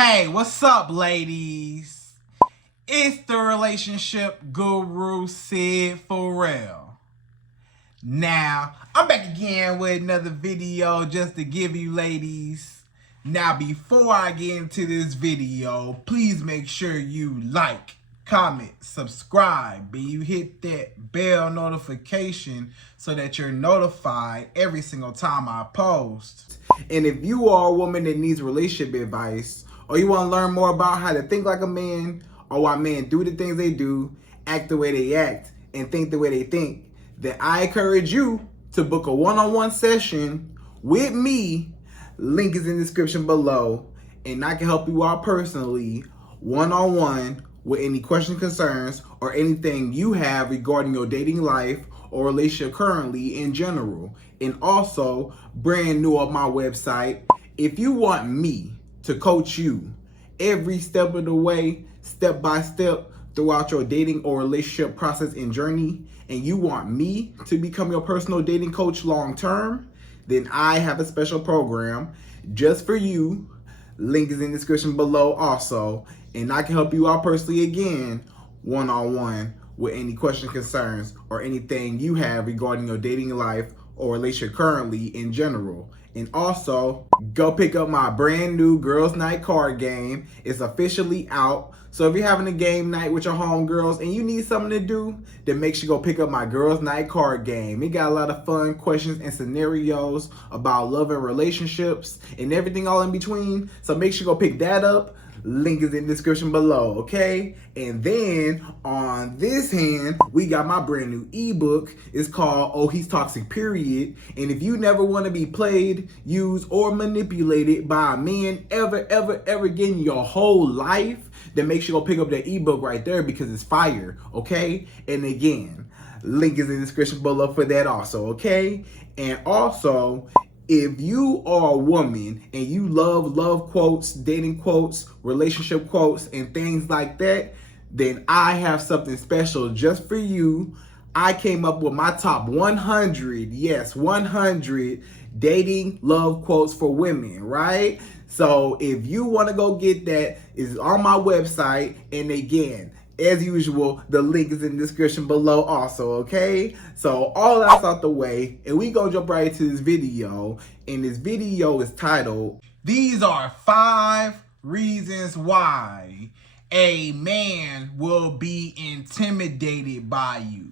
Hey, what's up, ladies? It's the relationship guru, Sydd Ferrell. Now, I'm back again with another video just to give you ladies. Now, before I get into this video, please make sure you like, comment, subscribe, and you hit that bell notification so that you're notified every single time I post. And if you are a woman that needs relationship advice, or you want to learn more about how to think like a man, or why men do the things they do, act the way they act, and think the way they think, then I encourage you to book a one-on-one session with me. Link is in the description below, and I can help you out personally, one-on-one, with any questions, concerns, or anything you have regarding your dating life or relationship currently in general. And also, brand new on my website, if you want me to coach you every step of the way, step by step, throughout your dating or relationship process and journey, and you want me to become your personal dating coach long term, then I have a special program just for you. Link is in the description below also, and I can help you out personally again, one-on-one, with any questions, concerns, or anything you have regarding your dating life or relationship currently in general. And also, go pick up my brand new Girls Night card game. It's officially out. So if you're having a game night with your homegirls and you need something to do, then make sure you go pick up my Girls Night card game. It got a lot of fun questions and scenarios about love and relationships and everything all in between. So make sure you go pick that up. Link is in the description below, okay? And then on this hand, we got my brand new ebook. It's called Oh He's Toxic Period. And if you never want to be played, used, or manipulated by a man ever again in your whole life, then make sure you go pick up that ebook right there because it's fire, okay? And again, link is in the description below for that also, okay? And also, if you are a woman and you love quotes, dating quotes, relationship quotes, and things like that, then I have something special just for you. I came up with my top 100, yes, 100 dating love quotes for women, right? So if you want to go get that, it's on my website. And again, as usual, the link is in the description below also, okay? So all that's out the way, and we gonna jump right into this video. And this video is titled, These Are 5 Reasons Why a Man Will Be Intimidated by You.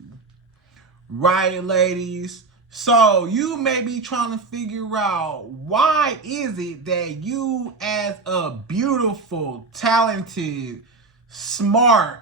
Right, ladies? So you may be trying to figure out, why is it that you as a beautiful, talented, smart,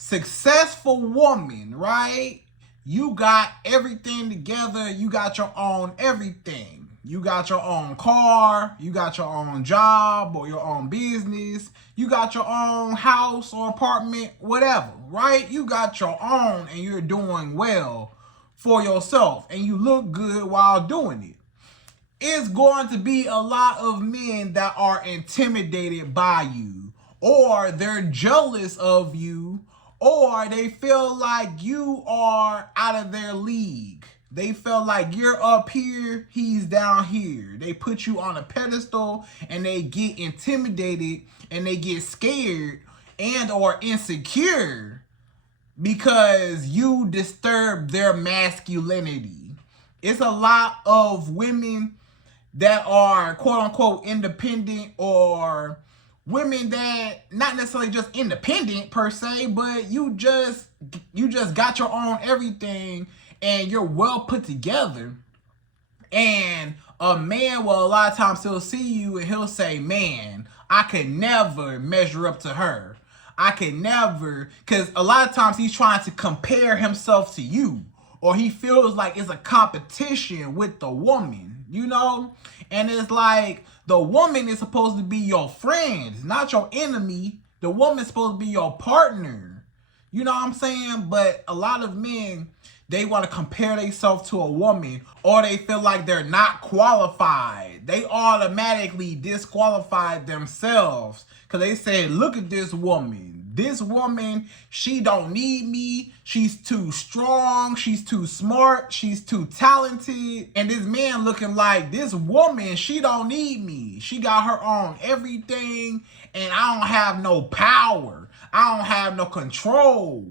successful woman, right? You got everything together. You got your own everything. You got your own car. You got your own job or your own business. You got your own house or apartment, whatever, right? You got your own and you're doing well for yourself and you look good while doing it. It's going to be a lot of men that are intimidated by you, or they're jealous of you, or they feel like you are out of their league. They feel like you're up here, he's down here. They put you on a pedestal and they get intimidated and they get scared and or insecure because you disturb their masculinity. It's a lot of women that are quote unquote independent, or women that not necessarily just independent per se, but you just got your own everything and you're well put together. And a man will a lot of times he'll see you and he'll say, man, I could never measure up to her. I can never, because a lot of times he's trying to compare himself to you, or he feels like it's a competition with the woman, you know? And it's like, the woman is supposed to be your friend, not your enemy. The woman's supposed to be your partner. You know what I'm saying? But a lot of men, they want to compare themselves to a woman, or they feel like they're not qualified. They automatically disqualified themselves because they say, look at this woman. This woman, she don't need me. She's too strong. She's too smart. She's too talented. And this man looking like, this woman, she don't need me. She got her own everything, and I don't have no power. I don't have no control.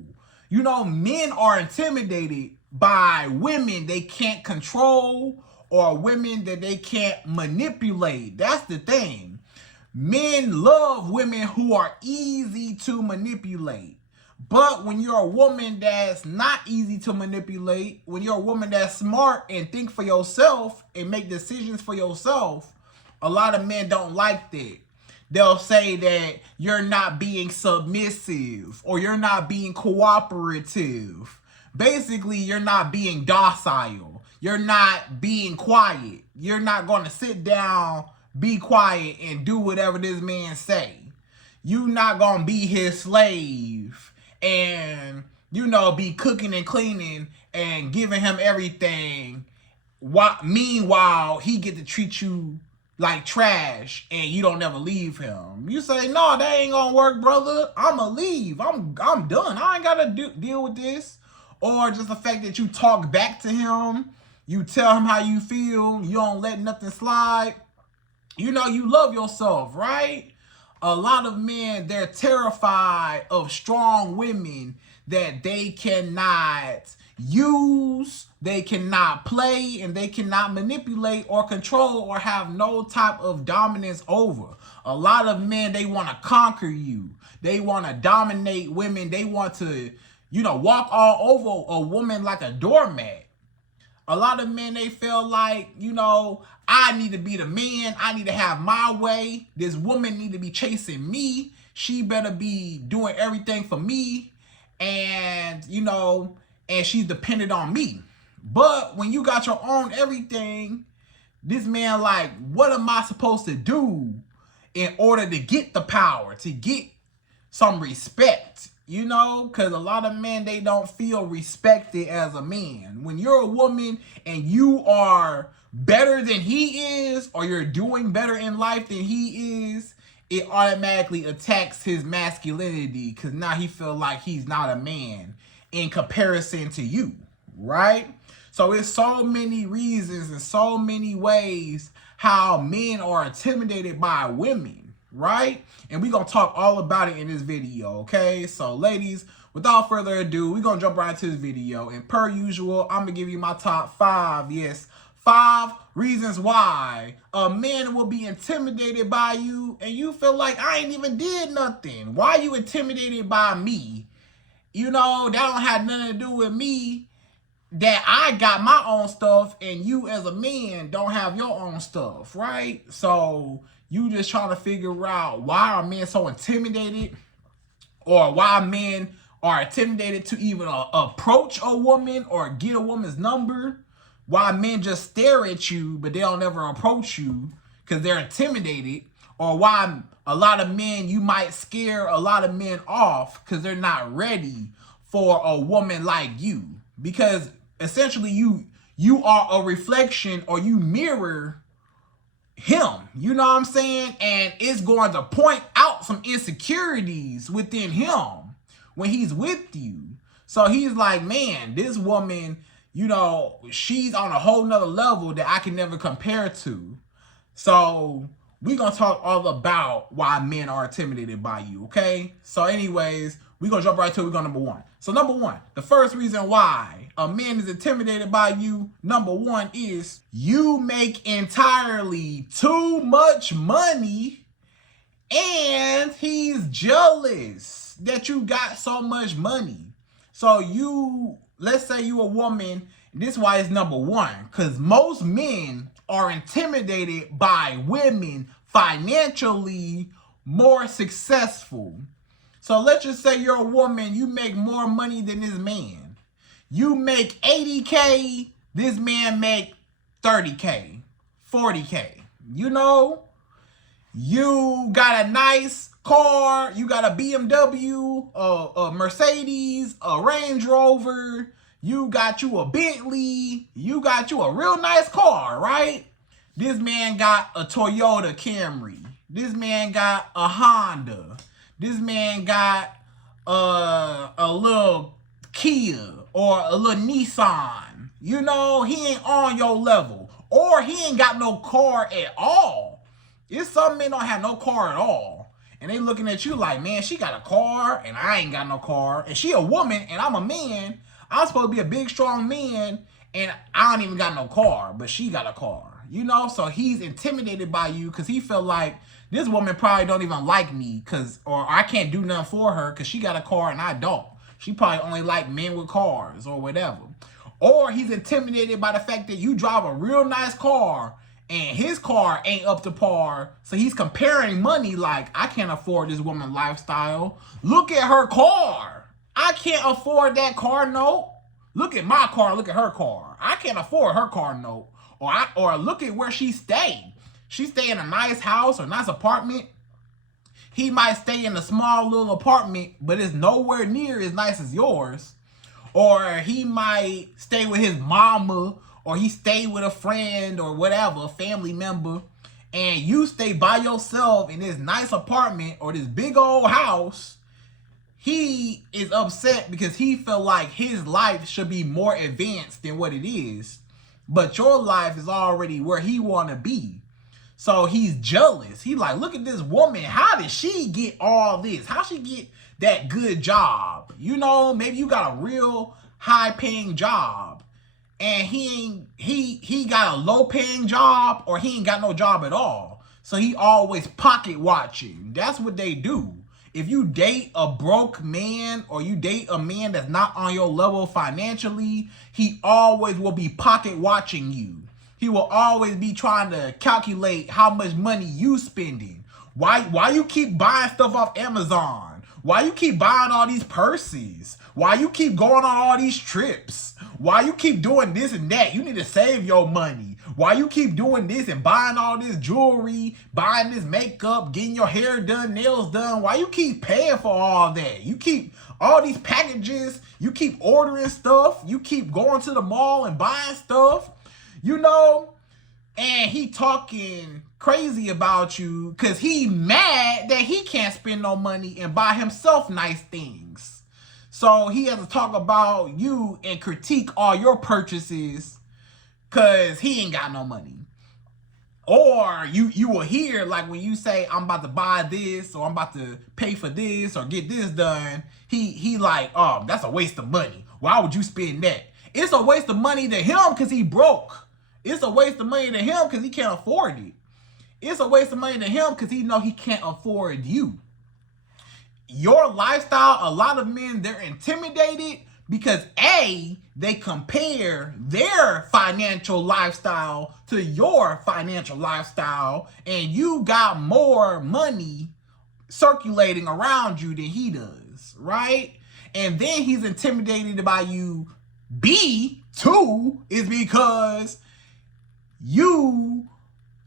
You know, men are intimidated by women they can't control or women that they can't manipulate. That's the thing. Men love women who are easy to manipulate. But when you're a woman that's not easy to manipulate, when you're a woman that's smart and think for yourself and make decisions for yourself, a lot of men don't like that. They'll say that you're not being submissive or you're not being cooperative. Basically, you're not being docile. You're not being quiet. You're not going to sit down, be quiet, and do whatever this man say. You're not going to be his slave and, you know, be cooking and cleaning and giving him everything. Meanwhile, he get to treat you like trash and you don't never leave him. You say, no, that ain't gonna work, brother. I'ma leave. I'm done. I ain't gotta deal with this. Or just the fact that you talk back to him, you tell him how you feel, you don't let nothing slide. You know, you love yourself, right? A lot of men, they're terrified of strong women that they cannot use, they cannot play, and they cannot manipulate or control or have no type of dominance over. A lot of men, they want to conquer you. They want to dominate women. They want to, you know, walk all over a woman like a doormat. A lot of men, they feel like, you know, I need to be the man. I need to have my way. This woman need to be chasing me. She better be doing everything for me. And, you know, and she's dependent on me. But when you got your own everything, this man like, what am I supposed to do in order to get the power, to get some respect? You know, because a lot of men, they don't feel respected as a man. When you're a woman and you are better than he is, or you're doing better in life than he is, it automatically attacks his masculinity because now he feels like he's not a man in comparison to you, right? So it's so many reasons and so many ways how men are intimidated by women, right? And we're going to talk all about it in this video, okay? So ladies, without further ado, we're going to jump right into this video. And per usual, I'm going to give you my top 5, yes, 5 reasons why a man will be intimidated by you and you feel like I ain't even did nothing. Why are you intimidated by me? You know, that don't have nothing to do with me, that I got my own stuff and you as a man don't have your own stuff, right? So you just trying to figure out why are men so intimidated, or why men are intimidated to even approach a woman or get a woman's number. Why men just stare at you but they don't ever approach you because they're intimidated. Or why a lot of men, you might scare a lot of men off because they're not ready for a woman like you. Because essentially you are a reflection, or you mirror him, you know what I'm saying? And it's going to point out some insecurities within him when he's with you. So he's like, man, this woman, you know, she's on a whole nother level that I can never compare to. So we're going to talk all about why men are intimidated by you, okay? So anyways, we're going to jump right to it. We're going to number 1. So number 1, the first reason why a man is intimidated by you, number 1, is you make entirely too much money and he's jealous that you got so much money. So you, let's say you a woman, this is why it's number 1, because most men are intimidated by women financially more successful. So let's just say you're a woman, you make more money than this man. You make 80K, this man make 30K, 40K. You know, you got a nice car, you got a BMW, a Mercedes, a Range Rover, you got you a Bentley, you got you a real nice car, right? This man got a Toyota Camry. This man got a Honda. This man got a little Kia or a little Nissan. You know, he ain't on your level. Or he ain't got no car at all. It's some men don't have no car at all. And they looking at you like, man, she got a car and I ain't got no car. And she a woman and I'm a man. I'm supposed to be a big, strong man and I don't even got no car, but she got a car. You know, so he's intimidated by you because he felt like this woman probably don't even like me or I can't do nothing for her because she got a car and I don't. She probably only like men with cars or whatever. Or he's intimidated by the fact that you drive a real nice car and his car ain't up to par. So he's comparing money like, I can't afford this woman's lifestyle. Look at her car. I can't afford that car note. Look at my car, look at her car. I can't afford her car note. Or look at where she stay. She stay in a nice house or nice apartment. He might stay in a small little apartment, but it's nowhere near as nice as yours. Or he might stay with his mama, or he stay with a friend or whatever, a family member, and you stay by yourself in this nice apartment or this big old house. He is upset because he felt like his life should be more advanced than what it is. But your life is already where he want to be. So he's jealous. He like, look at this woman. How did she get all this? How she get that good job? You know, maybe you got a real high paying job and he got a low paying job or he ain't got no job at all. So he always pocket watching. That's what they do. If you date a broke man or you date a man that's not on your level financially, he always will be pocket watching you. He will always be trying to calculate how much money you spending. Why you keep buying stuff off Amazon? Why you keep buying all these purses? Why you keep going on all these trips? Why you keep doing this and that? You need to save your money. Why you keep doing this and buying all this jewelry, buying this makeup, getting your hair done, nails done? Why you keep paying for all that? You keep all these packages. You keep ordering stuff. You keep going to the mall and buying stuff. You know, and he talking crazy about you because he mad that he can't spend no money and buy himself nice things. So he has to talk about you and critique all your purchases because he ain't got no money. Or you will hear, like when you say, I'm about to buy this or I'm about to pay for this or get this done, he like, oh, that's a waste of money. Why would you spend that? It's a waste of money to him because he broke. It's a waste of money to him because he can't afford it. It's a waste of money to him because he know he can't afford you. Your lifestyle, a lot of men, they're intimidated because A, they compare their financial lifestyle to your financial lifestyle, and you got more money circulating around you than he does, right? And then he's intimidated by you. B, two, is because you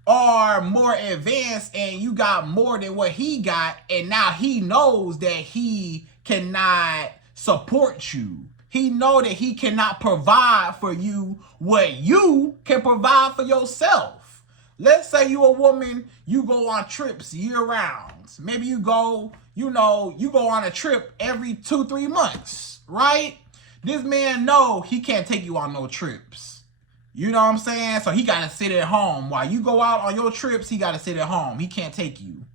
are more advanced and you got more than what he got, and now he knows that he cannot support you. He know that he cannot provide for you what you can provide for yourself. Let's say you a woman, you go on trips year round. Maybe you go on a trip every 2-3 months, right? This man know he can't take you on no trips. You know what I'm saying? So he got to sit at home. While you go out on your trips, he got to sit at home. He can't take you.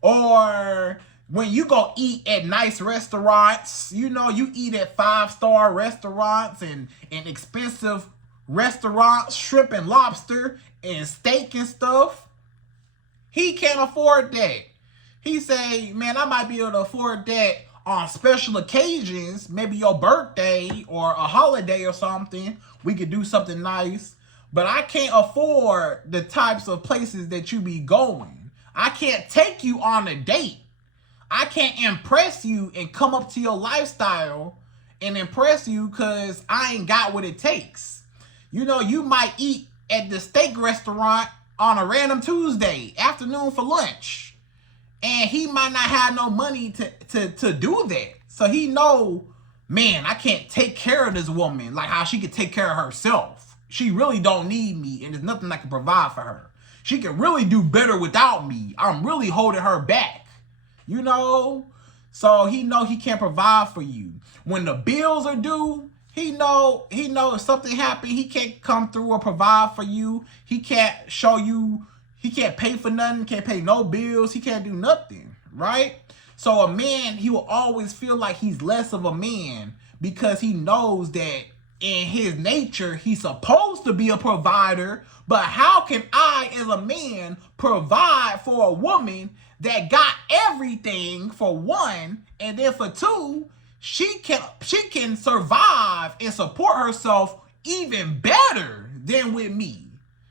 Or when you go eat at nice restaurants, you eat at 5-star restaurants and expensive restaurants, shrimp and lobster and steak and stuff. He can't afford that. He say, man, I might be able to afford that on special occasions, maybe your birthday or a holiday or something. We could do something nice, but I can't afford the types of places that you be going. I can't take you on a date. I can't impress you and come up to your lifestyle and impress you because I ain't got what it takes. You might eat at the steak restaurant on a random Tuesday afternoon for lunch. And he might not have no money to do that. So he know, man, I can't take care of this woman like how she could take care of herself. She really don't need me, and there's nothing I can provide for her. She can really do better without me. I'm really holding her back. So he know he can't provide for you. When the bills are due, he know if something happened, he can't come through or provide for you. He can't show you, he can't pay for nothing, can't pay no bills, he can't do nothing, right? So a man, he will always feel like he's less of a man because he knows that in his nature, he's supposed to be a provider, but how can I, as a man, provide for a woman that got everything, for one, and then for two, she can survive and support herself even better than with me.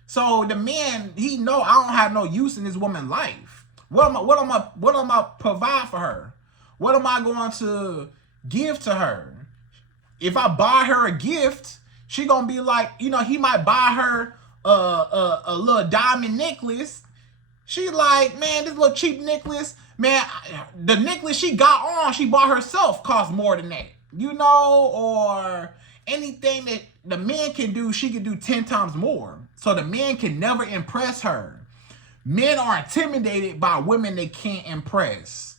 So the man, he know I don't have no use in this woman's life. What am I provide for her? What am I going to give to her? If I buy her a gift, she gonna be like, you know, he might buy her a little diamond necklace. She like, man, this little cheap necklace, man, the necklace she got on, she bought herself, cost more than that, you know, or anything that the man can do, she can do 10 times more. So the man can never impress her. Men are intimidated by women they can't impress.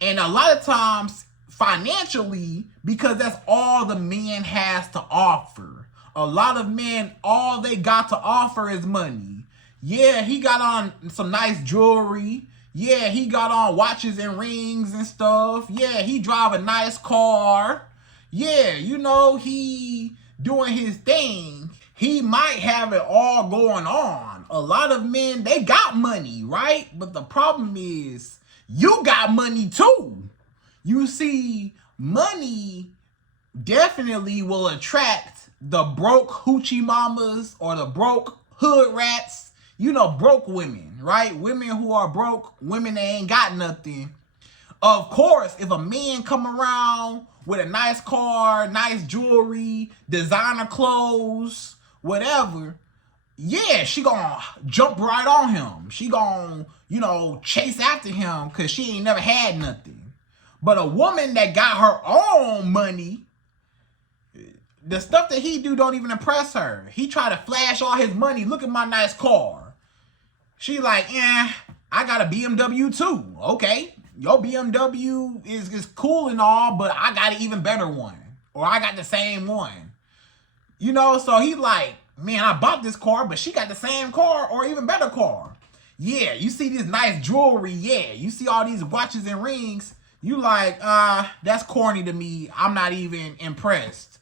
And a lot of times, financially, because that's all the man has to offer. A lot of men, all they got to offer is money. Yeah, he got on some nice jewelry. Yeah, he got on watches and rings and stuff. Yeah, he drive a nice car. Yeah, you know, he doing his thing. He might have it all going on. A lot of men, they got money, right? But the problem is, you got money too. You see, money definitely will attract the broke hoochie mamas or the broke hood rats. You know, broke women, right? Women who are broke, women that ain't got nothing. Of course, if a man come around with a nice car, nice jewelry, designer clothes, whatever, yeah, she gonna jump right on him. She gonna, you know, chase after him because she ain't never had nothing. But a woman that got her own money, the stuff that he do don't even impress her. He try to flash all his money. Look at my nice car. She like, yeah, I got a BMW too. Okay, your BMW is cool and all, but I got an even better one. Or I got the same one. You know, so he like, man, I bought this car, but she got the same car or even better car. Yeah, you see this nice jewelry. Yeah, you see all these watches and rings. You like, that's corny to me. I'm not even impressed.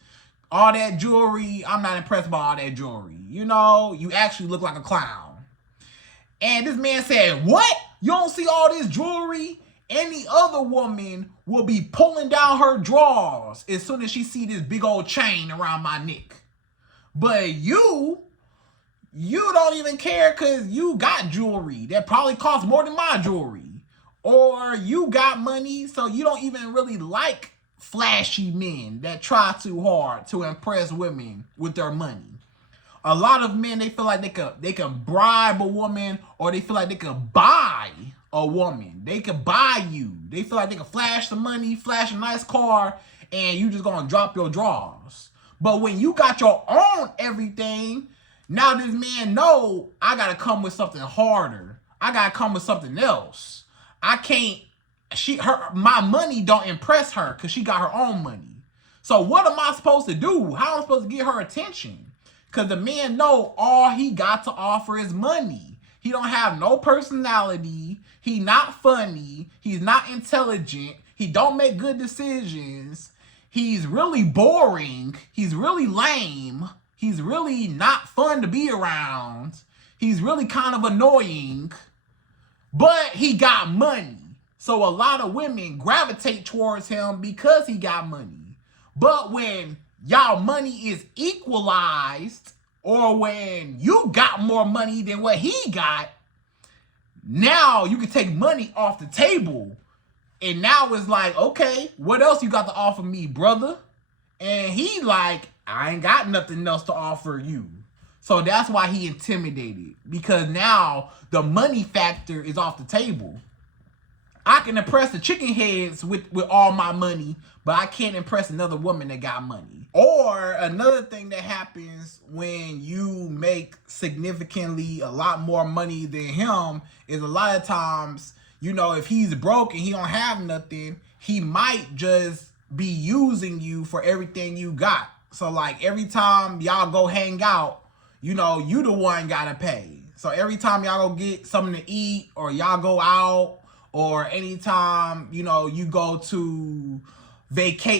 All that jewelry, I'm not impressed by all that jewelry. You know, you actually look like a clown. And this man said, what? You don't see all this jewelry? Any other woman will be pulling down her drawers as soon as she see this big old chain around my neck. But you don't even care because you got jewelry that probably costs more than my jewelry. Or you got money, so you don't even really like flashy men that try too hard to impress women with their money. A lot of men, they feel like they can bribe a woman, or they feel like they can buy a woman. They can buy you. They feel like they can flash some money, flash a nice car, and you just gonna drop your drawers. But when you got your own everything, now this man know I gotta come with something harder. I gotta come with something else. I can't, my money don't impress her because she got her own money. So what am I supposed to do? How am I supposed to get her attention? Because the man know all he got to offer is money. He don't have no personality. He not funny. He's not intelligent. He don't make good decisions. He's really boring. He's really lame. He's really not fun to be around. He's really kind of annoying. But he got money. So a lot of women gravitate towards him because he got money. But when y'all money is equalized, or when you got more money than what he got, now you can take money off the table. And now it's like, okay, what else you got to offer me, brother? And he like, I ain't got nothing else to offer you. So that's why he intimidated, because now the money factor is off the table. I can impress the chicken heads with all my money, but I can't impress another woman that got money. Or another thing that happens when you make significantly a lot more money than him is a lot of times you know, if he's broke and he don't have nothing, he might just be using you for everything you got. So like every time y'all go hang out, you know, you the one gotta pay. So every time y'all go get something to eat, or y'all go out, or anytime, you know, you go to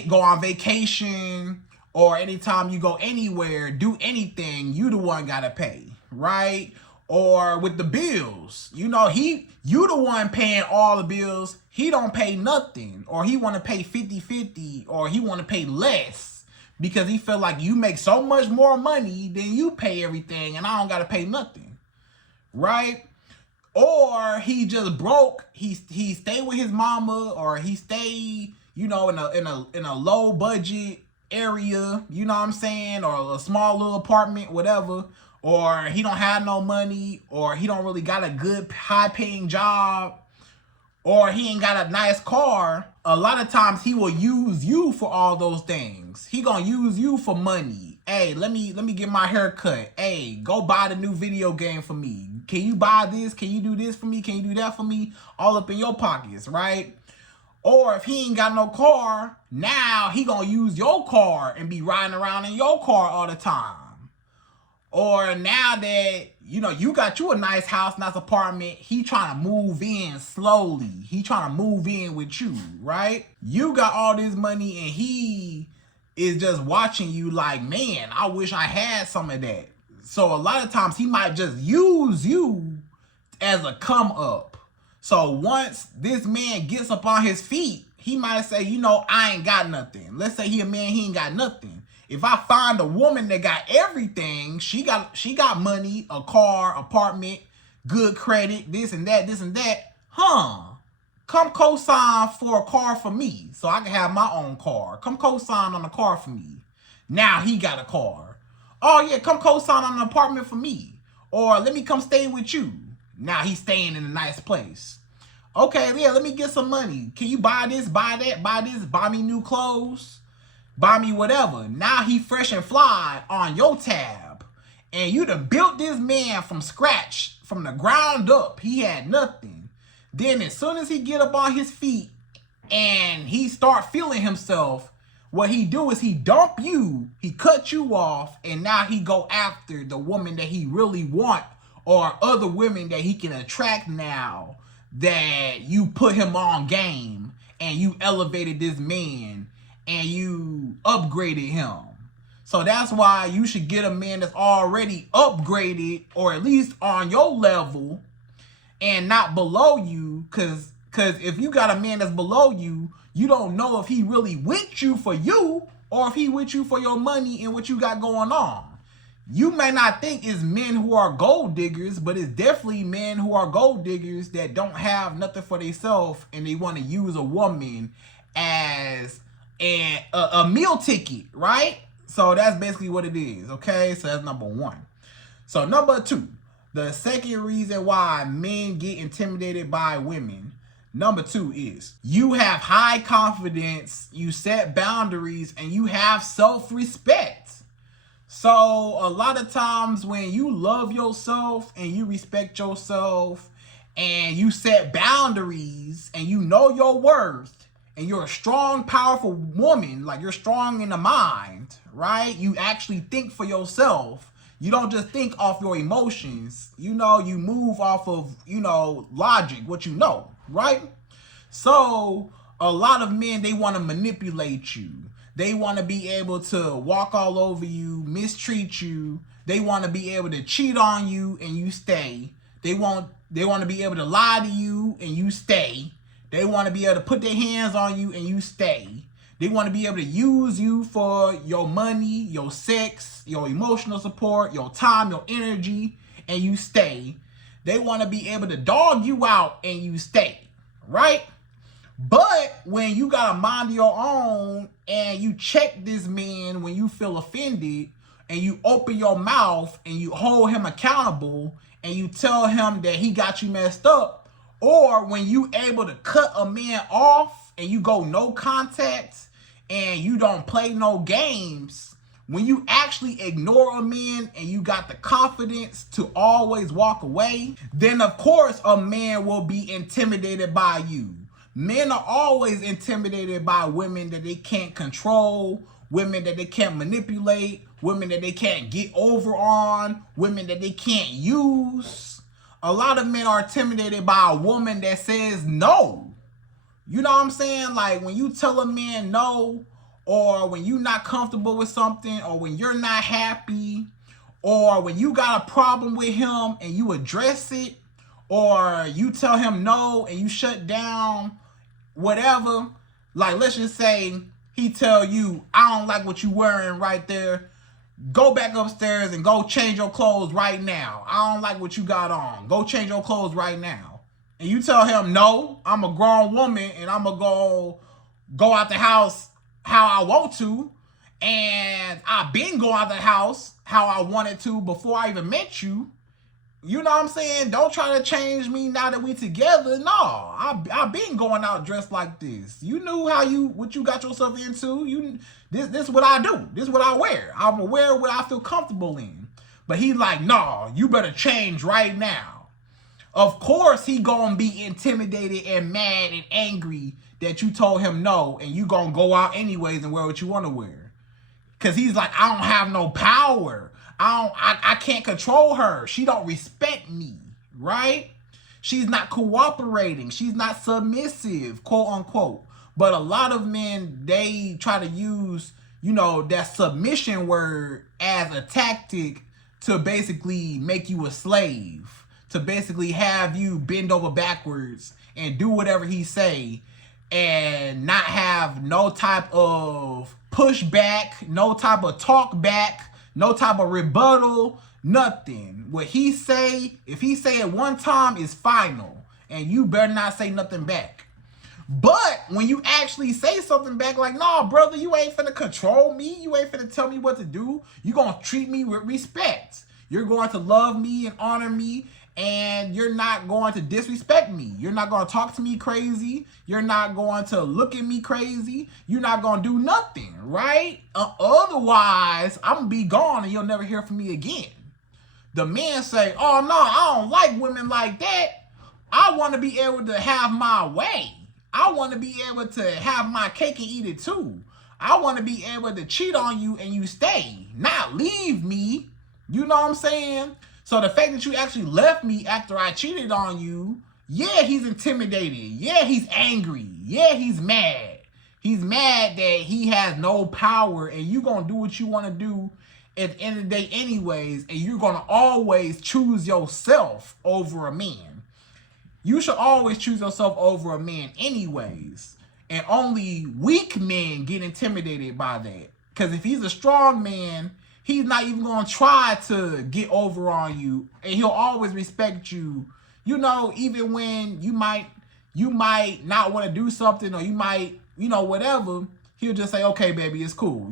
go on vacation, or anytime you go anywhere, do anything, you the one gotta pay, right? Or with the bills, you know, you the one paying all the bills, he don't pay nothing, or he want to pay 50-50, or he want to pay less because he feel like you make so much more money than you pay everything and I don't gotta pay nothing, right? Or he just broke, he stay with his mama, or he stay, you know, in a low budget area, you know what I'm saying, or a small little apartment, whatever, or he don't have no money, or he don't really got a good high paying job, or he ain't got a nice car. A lot of times he will use you for all those things. He gonna use you for money. Hey, let me get my hair cut. Hey, go buy the new video game for me. Can you buy this? Can you do this for me? Can you do that for me? All up in your pockets, right? Or if he ain't got no car, now he gonna use your car and be riding around in your car all the time. Or now that, you know, you got you a nice house, nice apartment, he trying to move in slowly. He trying to move in with you, right? You got all this money and he is just watching you like, man, I wish I had some of that. So a lot of times he might just use you as a come up. So once this man gets up on his feet, he might say, you know, I ain't got nothing. Let's say he a man, he ain't got nothing. If I find a woman that got everything, she got money, a car, apartment, good credit, this and that, come co-sign for a car for me so I can have my own car. Come co-sign on a car for me. Now he got a car. Oh yeah, come co-sign on an apartment for me. Or let me come stay with you. Now he's staying in a nice place. Okay, yeah, let me get some money. Can you buy this, buy that, buy this, buy me new clothes? Buy me whatever. Now he fresh and fly on your tab. And you done built this man from scratch, from the ground up. He had nothing. Then as soon as he get up on his feet and he start feeling himself, what he do is he dump you, he cut you off, and now he go after the woman that he really want, or other women that he can attract now that you put him on game and you elevated this man and you upgraded him. So that's why you should get a man that's already upgraded, or at least on your level and not below you. Cause if you got a man that's below you, you don't know if he really with you for you or if he with you for your money and what you got going on. You may not think it's men who are gold diggers, but it's definitely men who are gold diggers that don't have nothing for themselves and they want to use a woman as a meal ticket, right? So that's basically what it is, okay? So that's number one. So number two, the second reason why men get intimidated by women, number two is you have high confidence, you set boundaries, and you have self-respect. So a lot of times when you love yourself and you respect yourself and you set boundaries and you know your worth and you're a strong, powerful woman, like you're strong in the mind, right? You actually think for yourself. You don't just think off your emotions. You know, you move off of, you know, logic, what you know, right? So a lot of men, they want to manipulate you. They want to be able to walk all over you, mistreat you. They want to be able to cheat on you and you stay. They want to be able to lie to you and you stay. They want to be able to put their hands on you and you stay. They want to be able to use you for your money, your sex, your emotional support, your time, your energy, and you stay. They want to be able to dog you out and you stay, right? But when you got a mind of your own and you check this man when you feel offended and you open your mouth and you hold him accountable and you tell him that he got you messed up, or when you able to cut a man off and you go no contact and you don't play no games when you actually ignore a man and you got the confidence to always walk away, then of course a man will be intimidated by you. Men are always intimidated by women that they can't control, women that they can't manipulate, women that they can't get over on, women that they can't use. A lot of men are intimidated by a woman that says no. You know what I'm saying? Like when you tell a man no, or when you're not comfortable with something, or when you're not happy, or when you got a problem with him and you address it, or you tell him no and you shut down, whatever. Like let's just say he tell you, I don't like what you wearing right there. Go back upstairs and go change your clothes right now. I don't like what you got on. Go change your clothes right now. And you tell him, no, I'm a grown woman and I'm going to go out the house how I want to. And I've been going out the house how I wanted to before I even met you. You know what I'm saying? Don't try to change me now that we together. No, I've been going out dressed like this. You knew what you got yourself into. This is what I do. This is what I wear. I'm gonna wear what I feel comfortable in. But he's like, no, you better change right now. Of course he gonna be intimidated and mad and angry that you told him no, and you gonna go out anyways and wear what you want to wear. Cause he's like, I don't have no power. I can't control her. She don't respect me, right? She's not cooperating. She's not submissive, quote unquote. But a lot of men, they try to use, that submission word as a tactic to basically make you a slave, to basically have you bend over backwards and do whatever he say and not have no type of pushback, no type of talk back, no type of rebuttal, nothing. What he say, if he say it one time, is final. And you better not say nothing back. But when you actually say something back like, nah, brother, you ain't finna control me. You ain't finna tell me what to do. You gonna treat me with respect. You're going to love me and honor me. And you're not going to disrespect me. You're not going to talk to me crazy. You're not going to look at me crazy. You're not going to do nothing, right? Otherwise, I'm going to be gone and you'll never hear from me again. The men say, oh, no, I don't like women like that. I want to be able to have my way. I want to be able to have my cake and eat it too. I want to be able to cheat on you and you stay, not leave me. You know what I'm saying? So the fact that you actually left me after I cheated on you, yeah, he's intimidated. Yeah, he's angry. Yeah, he's mad. He's mad that he has no power and you're going to do what you want to do at the end of the day anyways, and you're going to always choose yourself over a man. You should always choose yourself over a man anyways. And only weak men get intimidated by that. Because if he's a strong man, he's not even going to try to get over on you. And he'll always respect you, even when you might not want to do something, or you might, whatever. He'll just say, okay, baby, it's cool,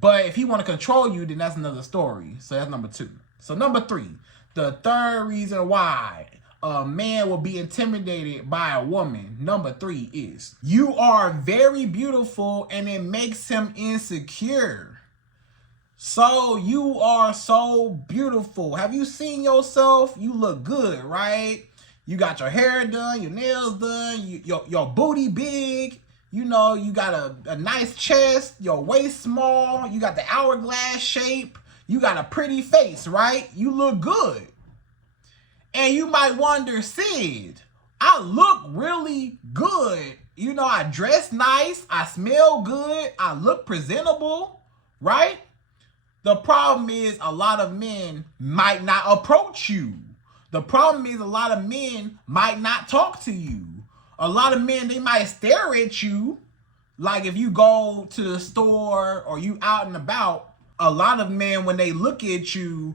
But if he want to control you, then that's another story. So that's number 2. So number 3, the third reason why a man will be intimidated by a woman, number 3, is you are very beautiful and it makes him insecure. So you are so beautiful. Have you seen yourself? You look good, right? You got your hair done, your nails done, your booty big. You got a nice chest, your waist small, you got the hourglass shape, you got a pretty face, right? You look good. And you might wonder, Syd, I look really good. I dress nice, I smell good, I look presentable, right? The problem is a lot of men might not approach you. The problem is a lot of men might not talk to you. A lot of men, they might stare at you. Like if you go to the store or you out and about, a lot of men, when they look at you,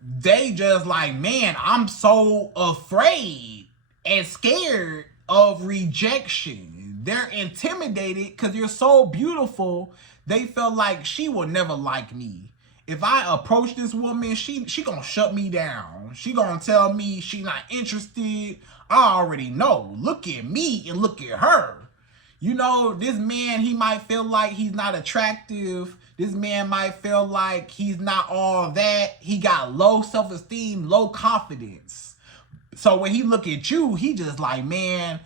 they just like, man, I'm so afraid and scared of rejection. They're intimidated because you're so beautiful. They feel like she will never like me. If I approach this woman, she gonna shut me down. She gonna tell me she not interested. I already know. Look at me and look at her. This man, he might feel like he's not attractive. This man might feel like he's not all that. He got low self-esteem, low confidence. So when he look at you, he just like, man,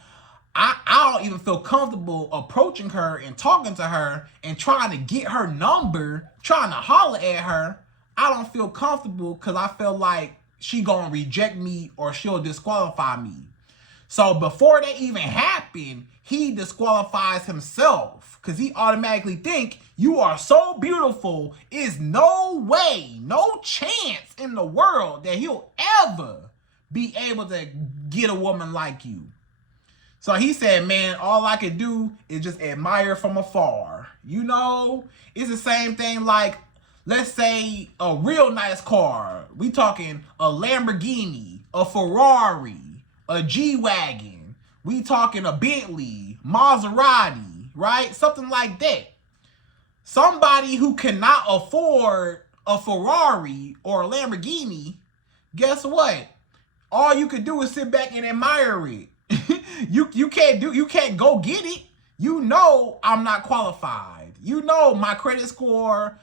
I don't even feel comfortable approaching her and talking to her and trying to get her number, trying to holler at her. I don't feel comfortable because I feel like she gonna reject me or she'll disqualify me. So before that even happened, he disqualifies himself because he automatically think you are so beautiful. Is no way, no chance in the world that he'll ever be able to get a woman like you. So he said, man, all I could do is just admire from afar. You know, it's the same thing like, let's say a real nice car. We talking a Lamborghini, a Ferrari, a G-Wagon. We talking a Bentley, Maserati, right? Something like that. Somebody who cannot afford a Ferrari or a Lamborghini, guess what? All you could do is sit back and admire it. You can't go get it. You know I'm not qualified. You know my credit score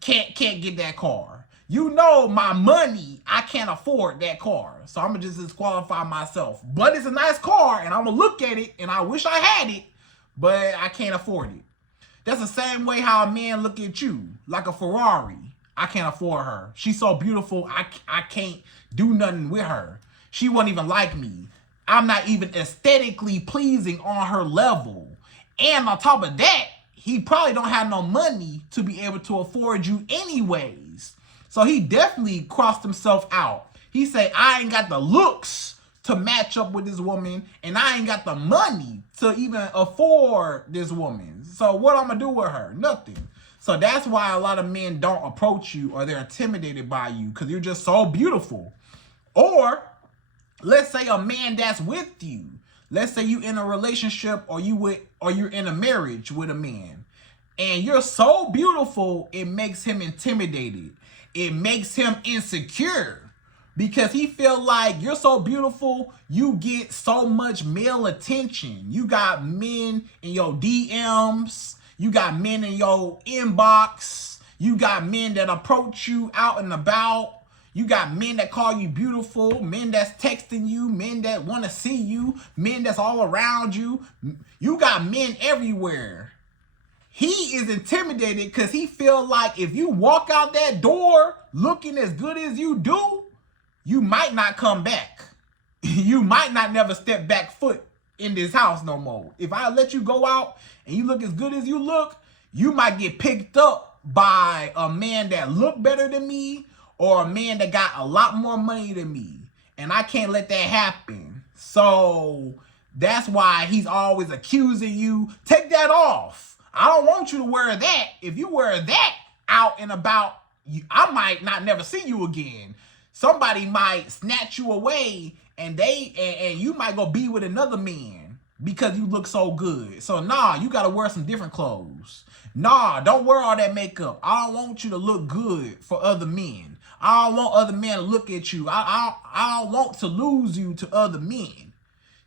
can't get that car. You know my money, I can't afford that car. So I'm gonna just disqualify myself. But it's a nice car and I'm gonna look at it and I wish I had it, but I can't afford it. That's the same way how a man look at you, like a Ferrari. I can't afford her. She's so beautiful, I can't do nothing with her. She won't even like me. I'm not even aesthetically pleasing on her level. And on top of that, he probably don't have no money to be able to afford you anyways. So he definitely crossed himself out. He said, I ain't got the looks to match up with this woman, and I ain't got the money to even afford this woman. So what I'm gonna do with her? Nothing. So that's why a lot of men don't approach you, or they're intimidated by you because you're just so beautiful. Or let's say a man that's with you. Let's say you in a relationship or you're in a marriage with a man. And you're so beautiful, it makes him intimidated. It makes him insecure. Because he feel like you're so beautiful, you get so much male attention. You got men in your DMs. You got men in your inbox. You got men that approach you out and about. You got men that call you beautiful, men that's texting you, men that want to see you, men that's all around you. You got men everywhere. He is intimidated because he feel like if you walk out that door looking as good as you do, you might not come back. You might not never step back foot in this house no more. If I let you go out and you look as good as you look, you might get picked up by a man that look better than me, or a man that got a lot more money than me. And I can't let that happen. So that's why he's always accusing you. Take that off. I don't want you to wear that. If you wear that out and about, I might not never see you again. Somebody might snatch you away and you might go be with another man because you look so good. So nah, you gotta wear some different clothes. Nah, don't wear all that makeup. I don't want you to look good for other men. I don't want other men to look at you. I don't want to lose you to other men.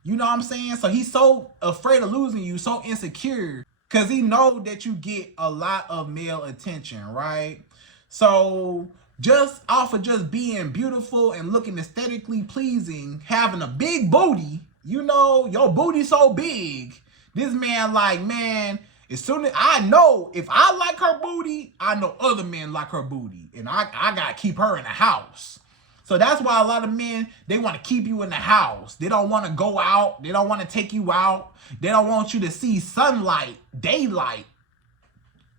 You know what I'm saying? So he's so afraid of losing you, so insecure, because he know that you get a lot of male attention, right? So just off of just being beautiful and looking aesthetically pleasing, having a big booty, you know, your booty so big, this man like, man, as soon as I know if I like her booty, I know other men like her booty. And I gotta keep her in the house. So that's why a lot of men, they want to keep you in the house. They don't want to go out. They don't want to take you out. They don't want you to see sunlight, daylight,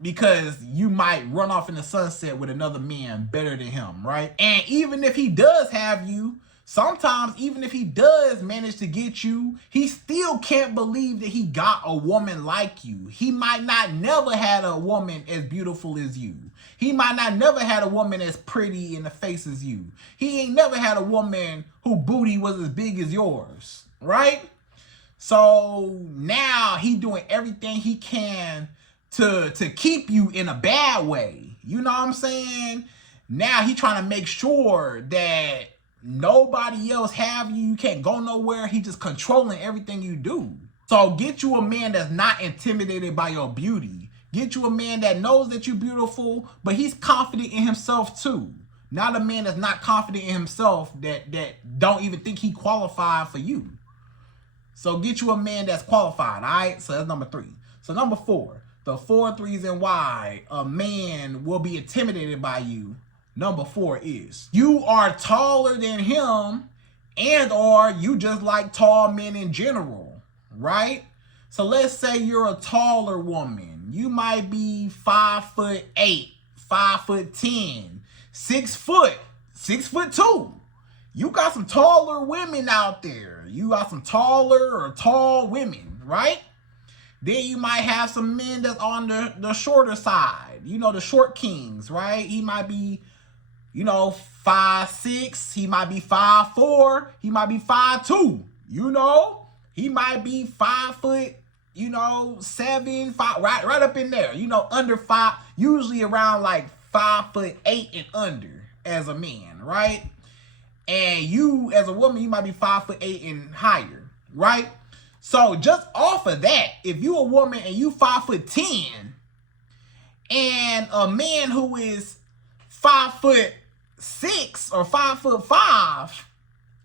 because you might run off in the sunset with another man better than him, right? And even if he does have you, sometimes even if he does manage to get you, he still can't believe that he got a woman like you. He might not never had a woman as beautiful as you. He might not never had a woman as pretty in the face as you. He ain't never had a woman whose booty was as big as yours, right? So now he doing everything he can to keep you in a bad way. You know what I'm saying? Now he trying to make sure that nobody else have you. You can't go nowhere. He just controlling everything you do. So get you a man that's not intimidated by your beauty. Get you a man that knows that you're beautiful, but he's confident in himself too. Not a man that's not confident in himself, that don't even think he qualified for you. So get you a man that's qualified, all right? So that's number 3. So number 4, the 4 reasons why a man will be intimidated by you. Number 4 is you are taller than him, and or you just like tall men in general, right? So let's say you're a taller woman. You might be 5'8", 5'10", 6 foot, 6'2". You got some taller women out there. You got some taller or tall women, right? Then you might have some men that's on the shorter side. You know, the short kings, right? He might be, 5'6". He might be 5'4". He might be 5'2". He might be 5 foot, 7, 5, right up in there. Under 5, usually around like 5'8" and under as a man, right? And you as a woman, you might be 5'8" and higher, right? So just off of that, if you a woman and you 5'10", and a man who is 5'6" or 5'5",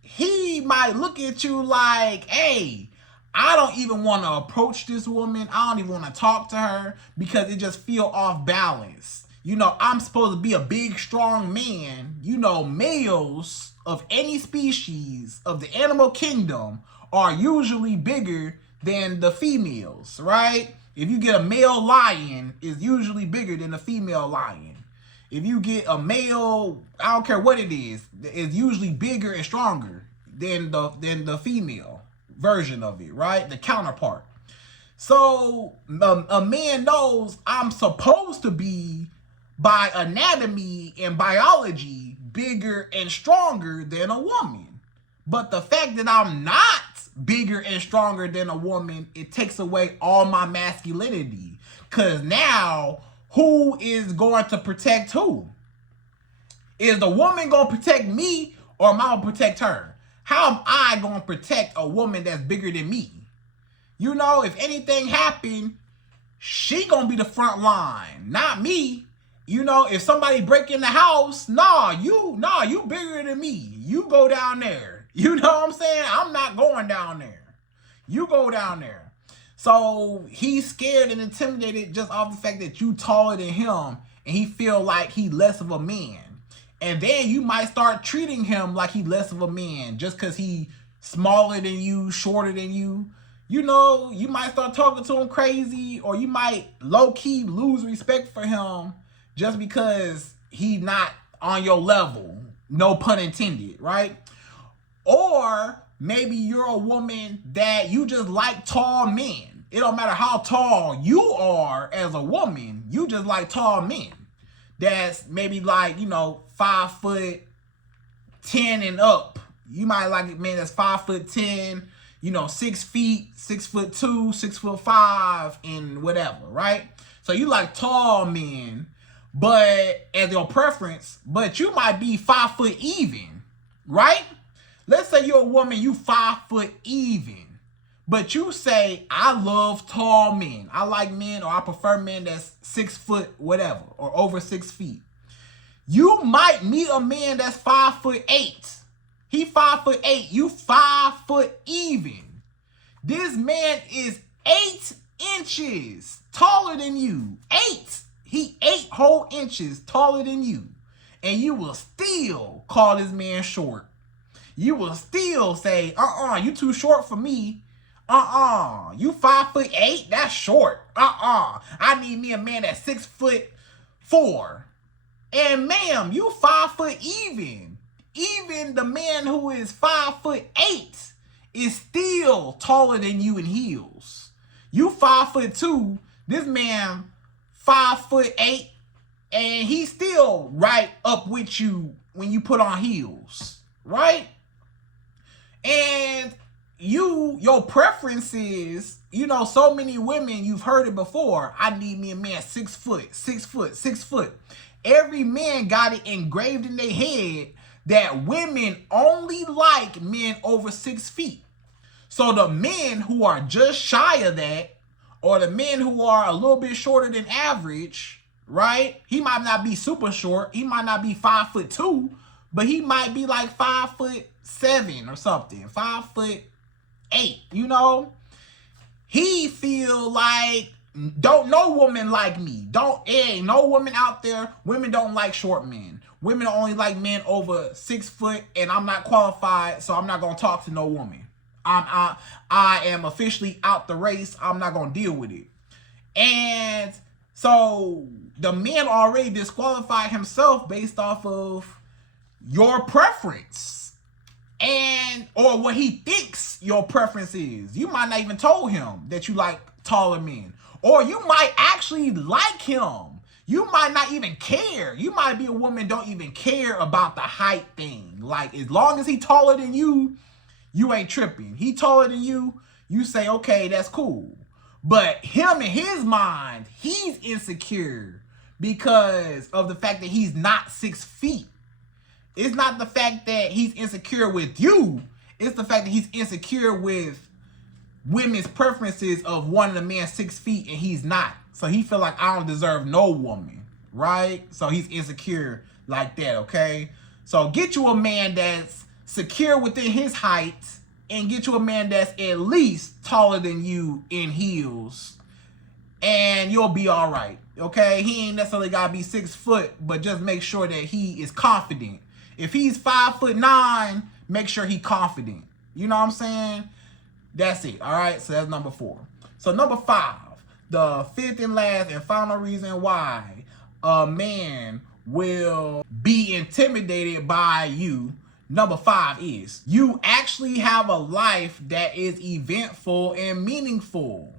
he might look at you like, hey, I don't even want to approach this woman. I don't even want to talk to her because it just feel off balance. I'm supposed to be a big, strong man. Males of any species of the animal kingdom are usually bigger than the females, right? If you get a male lion, it's usually bigger than a female lion. If you get a male, I don't care what it is, it's usually bigger and stronger than the female version of it, right? The counterpart. So a man knows I'm supposed to be, by anatomy and biology, bigger and stronger than a woman. But the fact that I'm not bigger and stronger than a woman, it takes away all my masculinity. Because now, who is going to protect who? Is the woman going to protect me, or am I going to protect her? How am I going to protect a woman that's bigger than me? If anything happened, she going to be the front line, not me. If somebody break in the house, you bigger than me. You go down there. You know what I'm saying? I'm not going down there. You go down there. So he's scared and intimidated just off the fact that you taller than him, and he feel like he less of a man. And then you might start treating him like he less of a man just because he smaller than you, shorter than you. You might start talking to him crazy, or you might low-key lose respect for him just because he's not on your level. No pun intended, right? Or maybe you're a woman that you just like tall men. It don't matter how tall you are as a woman, you just like tall men. That's maybe like, 5'10" and up. You might like a man that's 5'10", 6 feet, 6'2", 6'5", and whatever, right? So you like tall men, but as your preference, but you might be 5 foot even, right? Let's say you're a woman, you 5 foot even, but you say, I love tall men. I like men, or I prefer men that's 6 foot, whatever, or over 6 feet. You might meet a man that's 5'8". He 5'8", you 5 foot even. This man is 8 inches taller than you. 8. He 8 whole inches taller than you. And you will still call this man short. You will still say, you too short for me. You 5'8", that's short. I need me a man that's 6'4". And ma'am, you 5 foot even. Even the man who is 5'8" is still taller than you in heels. You 5'2", this man 5'8", and he's still right up with you when you put on heels, right? And your preference is, so many women, you've heard it before. I need me a man 6 foot, 6 foot, 6 foot. Every man got it engraved in their head that women only like men over 6 feet. So the men who are just shy of that or the men who are a little bit shorter than average, right? He might not be super short. He might not be 5'2", but he might be like 5'7" or something, 5'8", you know? He feel like, don't no woman like me. Ain't no woman out there. Women don't like short men. Women only like men over 6 foot, and I'm not qualified, so I'm not gonna talk to no woman. I am officially out the race. I'm not gonna deal with it. And so the man already disqualified himself based off of your preference, or what he thinks your preference is. You might not even told him that you like taller men, or you might actually like him. You might not even care. You might be a woman don't even care about the height thing. Like, as long as he taller than you, you ain't tripping. He taller than you, you say, okay, that's cool. But him in his mind, he's insecure because of the fact that he's not 6 feet. It's not the fact that he's insecure with you. It's the fact that he's insecure with women's preferences of wanting a man 6 feet and he's not. So he feel like, I don't deserve no woman, right? So he's insecure like that, okay? So get you a man that's secure within his height, and get you a man that's at least taller than you in heels, and you'll be all right, okay? He ain't necessarily gotta be 6 foot, but just make sure that he is confident. If he's 5'9", make sure he confident. You know what I'm saying? That's it, all right? So that's number 4. So number 5, the fifth and last and final reason why a man will be intimidated by you, number 5, is you actually have a life that is eventful and meaningful.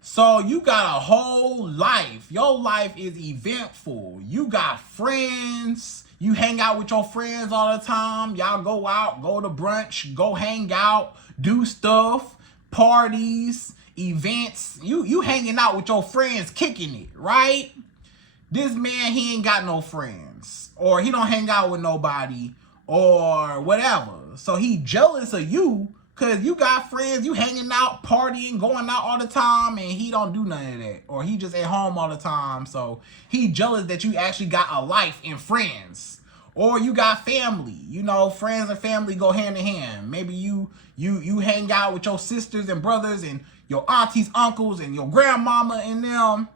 So you got a whole life. Your life is eventful. You got friends. You hang out with your friends all the time. Y'all go out, go to brunch, go hang out, do stuff, parties, events. You hanging out with your friends, kicking it, right? This man, he ain't got no friends, or he don't hang out with nobody, or whatever. So he jealous of you because you got friends, you hanging out, partying, going out all the time, and he don't do none of that. Or he just at home all the time. So he jealous that you actually got a life and friends. Or you got family. You know, friends and family go hand in hand. Maybe you hang out with your sisters and brothers and your aunties, uncles, and your grandmama and them.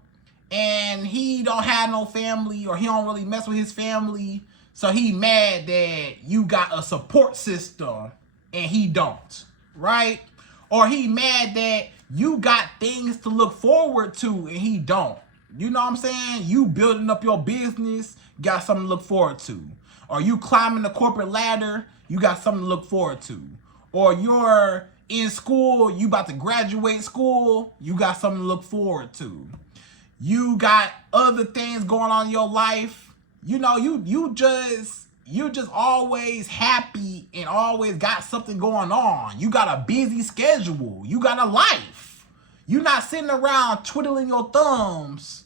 And he don't have no family, or he don't really mess with his family. So he mad that you got a support system and he don't, right? Or he mad that you got things to look forward to and he don't. You know what I'm saying? You building up your business, got something to look forward to. Or you climbing the corporate ladder, you got something to look forward to. Or you're in school, you about to graduate school, you got something to look forward to. You got other things going on in your life. You know, you just always happy and always got something going on. You got a busy schedule. You got a life. You're not sitting around twiddling your thumbs,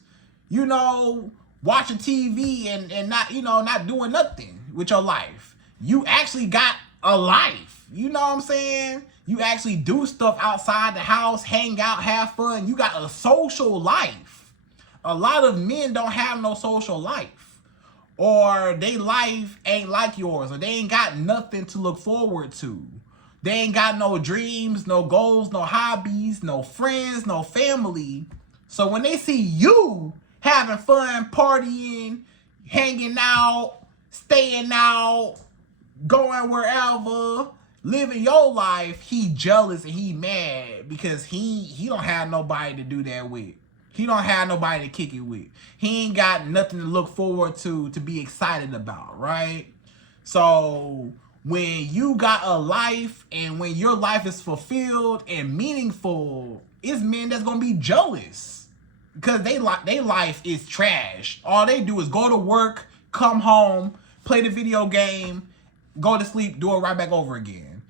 you know, watching TV and not, you know, not doing nothing with your life. You actually got a life. You know what I'm saying? You actually do stuff outside the house, hang out, have fun. You got a social life. A lot of men don't have no social life. Or they life ain't like yours, or they ain't got nothing to look forward to. They ain't got no dreams, no goals, no hobbies, no friends, no family. So when they see you having fun, partying, hanging out, staying out, going wherever, living your life, he jealous and he mad because he don't have nobody to do that with. He don't have nobody to kick it with. He ain't got nothing to look forward to be excited about, right? So when you got a life and when your life is fulfilled and meaningful, it's men that's gonna be jealous because they life is trash. All they do is go to work, come home, play the video game, go to sleep, do it right back over again.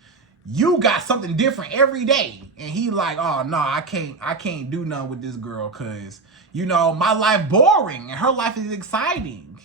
You got something different every day. And he like, oh, no, I can't do nothing with this girl because, you know, my life boring and her life is exciting.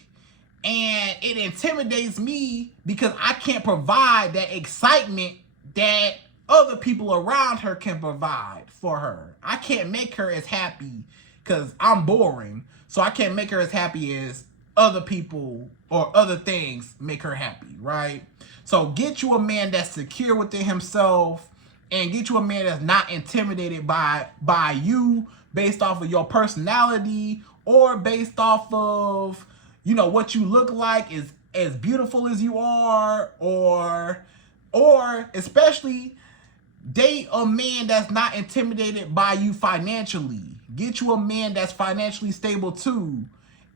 And it intimidates me because I can't provide that excitement that other people around her can provide for her. I can't make her as happy because I'm boring. So I can't make her as happy as other people or other things make her happy, right? So get you a man that's secure within himself, and get you a man that's not intimidated by you based off of your personality or based off of, you know, what you look like, is as beautiful as you are, or especially date a man that's not intimidated by you financially. Get you a man that's financially stable too,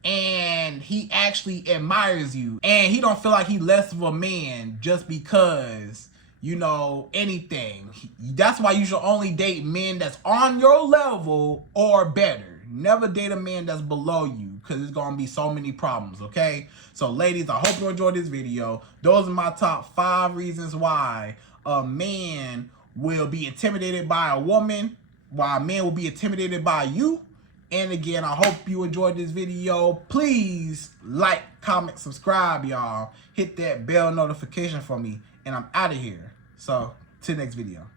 and he actually admires you, and he don't feel like he less of a man just because, you know, anything. That's why you should only date men that's on your level or better. Never date a man that's below you, because there's going to be so many problems, okay? So, ladies, I hope you enjoyed this video. Those are my top 5 reasons why a man will be intimidated by a woman, why a man will be intimidated by you. And again, I hope you enjoyed this video. Please like, comment, subscribe, y'all. Hit that bell notification for me, and I'm out of here. So, till next video.